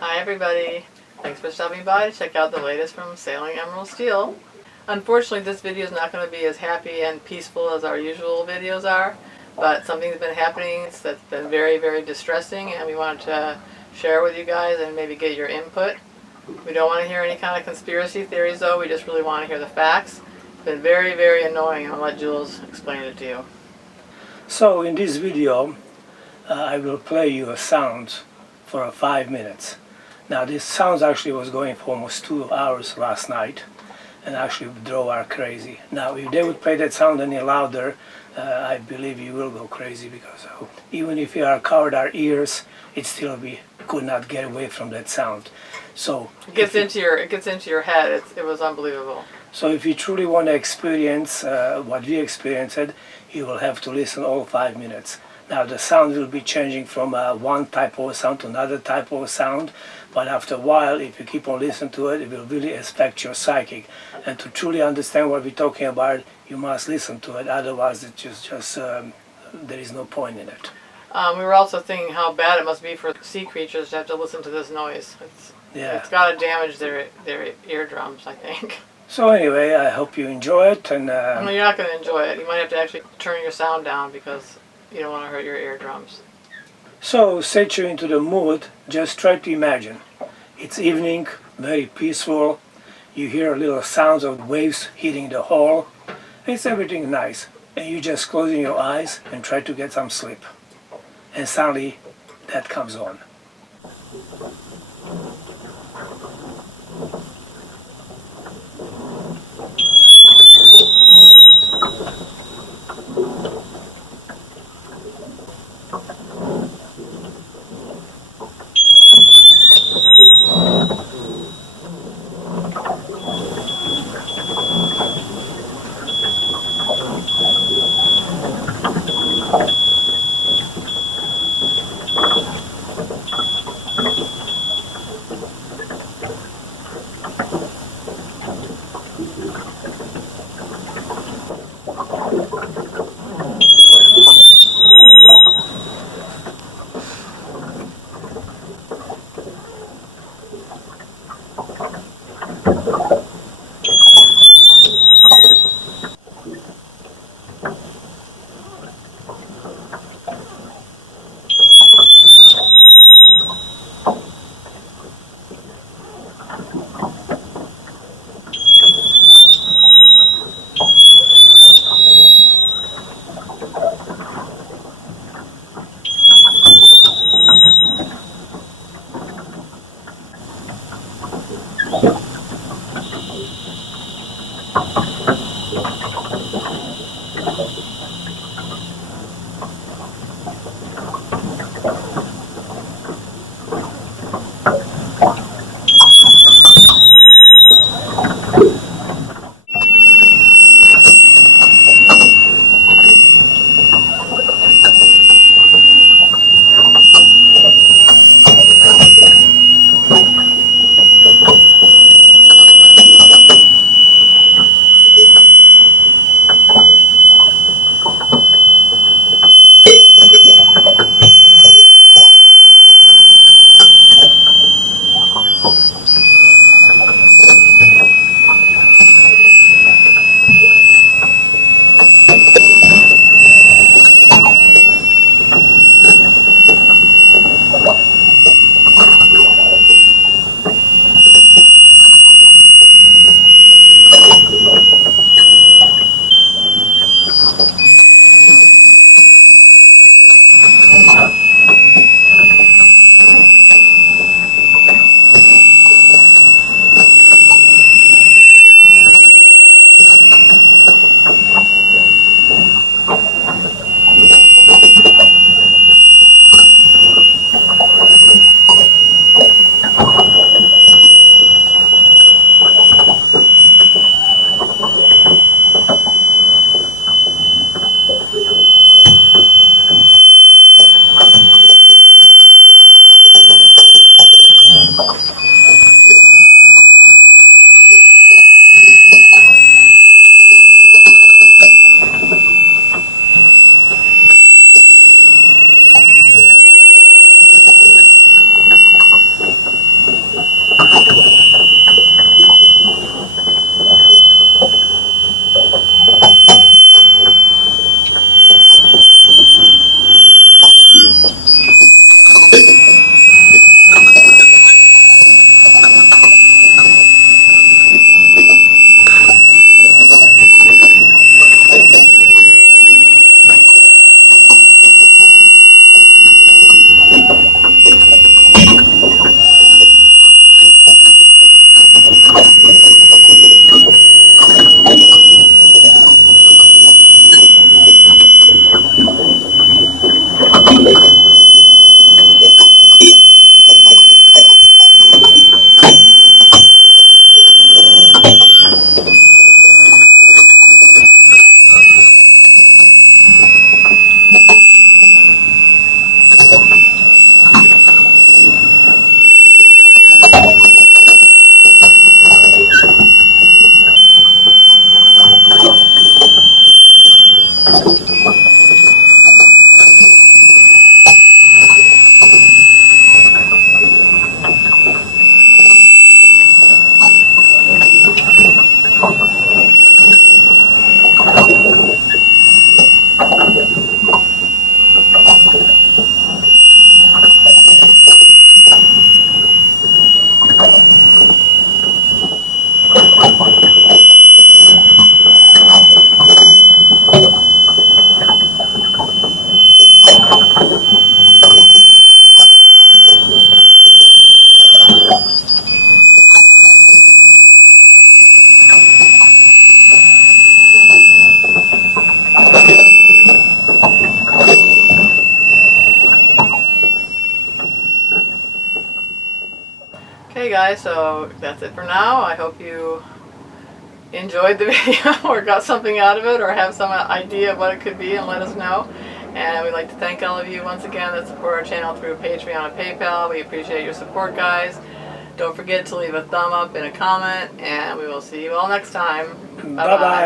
Hi everybody, thanks for stopping by to check out the latest from Sailing Emerald Steel. Unfortunately this video is not going to be as happy and peaceful as our usual videos are, but something's been happening that's been very, very distressing and we wanted to share with you guys and maybe get your input. We don't want to hear any kind of conspiracy theories though, we just really want to hear the facts. It's been very, very annoying and I'll let Jules explain it to you. So in this video I will play you a sound for 5 minutes. Now this sound actually was going for almost 2 hours last night and actually drove her crazy. Now if they would play that sound any louder, I believe you will go crazy, because even if you are covered our ears, it still we could not get away from that sound. So it gets into your head. It was unbelievable. So if you truly want to experience what we experienced, you will have to listen all 5 minutes. Now the sound will be changing from one type of sound to another type of sound, but after a while, if you keep on listening to it, it will really affect your psychic. And to truly understand what we're talking about, you must listen to it, otherwise it's just there is no point in it. We were also thinking how bad it must be for sea creatures to have to listen to this noise. It's got to damage their eardrums, I think. So anyway, I hope you enjoy it. And no, you're not going to enjoy it. You might have to actually turn your sound down because you don't want to hurt your eardrums. So, set you into the mood. Just try to imagine. It's evening, very peaceful. You hear little sounds of waves hitting the hull. It's everything nice. And you just closing your eyes and try to get some sleep. And suddenly, that comes on. Okay guys, so that's it for now. I hope you enjoyed the video or got something out of it or have some idea of what it could be, and let us know. And we'd like to thank all of you once again that support our channel through Patreon and PayPal. We appreciate your support, guys. Don't forget to leave a thumb up and a comment, and we will see you all next time. Bye-bye. Bye-bye.